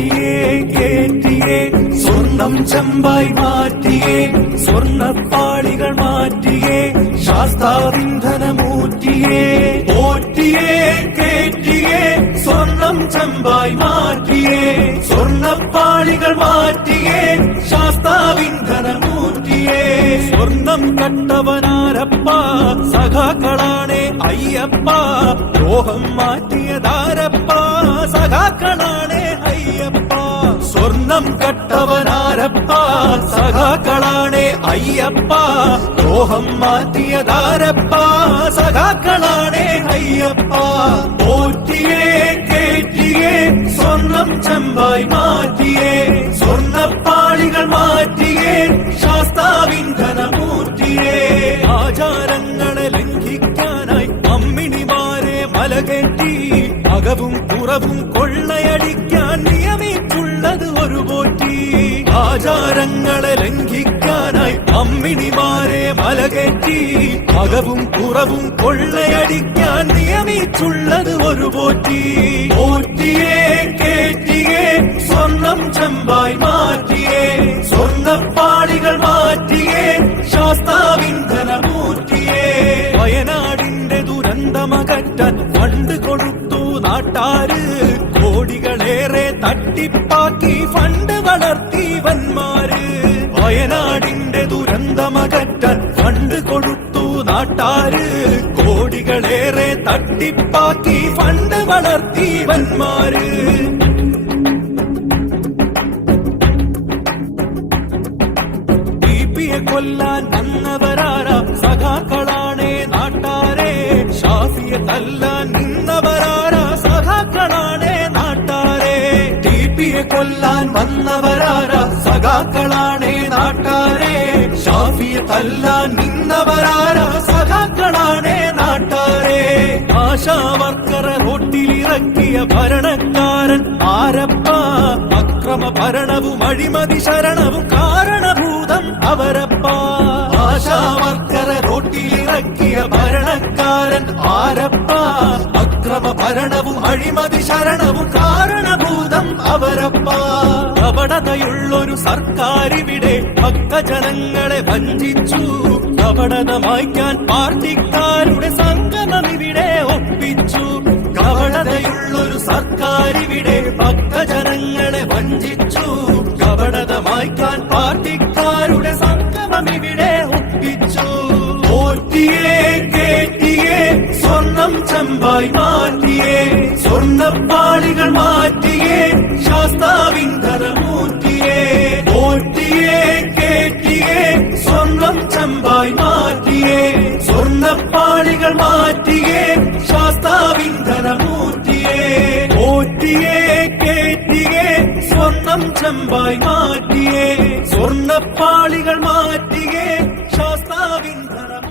ഓട്ടിയേ കേറ്റിയേ സ്വർണം ചെമ്പായി മാറ്റിയേ സ്വർണ്ണപ്പാളികൾ മാറ്റിയേ ശാസ്താവിന്ധനമൂറ്റിയേ ഓട്ടിയേ കേറ്റിയേ സ്വർണം ചെമ്പായി മാറ്റിയേ സ്വർണ്ണപ്പാളികൾ മാറ്റിയേ ശാസ്താവിന്ധനമൂറ്റിയേ സ്വർണം കട്ടവനാരപ്പ സഖാക്കളാണേ അയ്യപ്പ ദ്രോഹം മാറ്റിയതാരപ്പ സഖാക്കളാണേ അയ്യപ്പ സ്വർണം കട്ടവനാരപ്പ സഖാക്കളാണേ അയ്യപ്പ ദ്രോഹം മാറ്റിയതാരപ്പ സഖാക്കളാണേ അയ്യപ്പ ഓറ്റിയേ കേറ്റിയേ സ്വർണം ചെമ്പായി മാറ്റിയേ സ്വർണ്ണപ്പാളികൾ മാറ്റിയേ ശാസ്താവിന്ധനമൂർത്തിയേ ആചാരങ്ങളെ ലംഘിക്കാനായി അമ്മിണിമാരെ മലകെട്ടി അകവും പുറവും കൊള്ളയടിക്കാൻ നിയമിച്ചുള്ളത് ഒരു പോറ്റി ആചാരങ്ങളെ ലംഘിക്കാനായി അമ്മിണിമാരെ മലകെട്ടി അകവും പുറവും കൊള്ളയടിക്കാൻ നിയമിച്ചുള്ളത് ഒരു പോറ്റി ഓറ്റിയേ കേറ്റിയേ സ്വർണം ചെമ്പായി മാറ്റിയേ സ്വർണ്ണപ്പാളികൾ മാറ്റിയേ ശാസ്താവിന്ധനമൂർത്തിയേ വയനാടിന്റെ ദുരന്തമകറ്റാൻ ഫണ്ട് കൊടുത്തു നാട്ടാര് കോടികളേറെ തട്ടിപ്പാക്കി ഫണ്ട് വളർത്തി വന്മാര് വയനാടിന്റെ ദുരന്തമകറ്റാൻ ഫണ്ട് കൊടുത്തു നാട്ടാര് കോടികളേറെ തട്ടിപ്പാക്കി ഫണ്ട് വളർത്തി വന്മാര് കൊല്ലാൻ വന്നവരാരാ സഖാക്കളാണേ നാട്ടാരെ ഷാഫിയെ തല്ലാൻ നിന്നവരാരാ സഖാക്കളാണേ നാട്ടാരെ ടിപിയെ കൊല്ലാൻ വന്നവരാരാ സഖാക്കളാണേ നാട്ടാരെ ഷാഫിയെ തല്ലാൻ നിന്നവരാരാ സഖാക്കളാണേ നാട്ടാരെ ആശാവർക്കറെ റോട്ടിലിറക്കിയ ഭരണക്കാരൻ ആരപ്പ അക്രമ ഭരണവും അഴിമതി ശരണവും കാരണഭൂതം അവരപ്പ ആശാവർക്കറെ റോട്ടിലിറക്കിയ ഭരണക്കാരൻ ആരപ്പ അക്രമ ഭരണവും അഴിമതി ശരണവും കാരണഭൂതം അവരപ്പ കപടതയുള്ളൊരു സർക്കാരിവിടെ ഭക്തജനങ്ങളെ വഞ്ചിച്ചു കപടത മായ്ക്കാൻ പാർട്ടിക്കാരുടെ സംഗമം ഇവിടെ ഒപ്പിച്ചു കപടതയുള്ളൊരു സർക്കാരിവിടെ ഭക്തജനങ്ങളെ വഞ്ചിച്ചു കപടത മായ്ക്കാൻ പാർട്ടിക്കാരുടെ സംഗമം ഇവിടെ ഒപ്പിച്ചു ഓറ്റിയേ കേറ്റിയേ സ്വർണം ചെമ്പായി മാറ്റിയേ സ്വർണ്ണപ്പാളികൾ മാറ്റിയേ ശാസ്താവിന്ധനമൂർത്തിയേ ഓറ്റിയേ കേറ്റിയേ സ്വർണം ചെമ്പായി മാറ്റിയേ സ്വർണ്ണപ്പാളികൾ മാറ്റിയേ ശാസ്താവിന്ധനമൂർത്തിയേ ഓറ്റിയേ കേറ്റിയേ സ്വർണം ചെമ്പായി മാറ്റിയേ സ്വർണ്ണപ്പാളികൾ മാറ്റിയേ ശാസ്താവിന്ധനമൂർത്തിയേ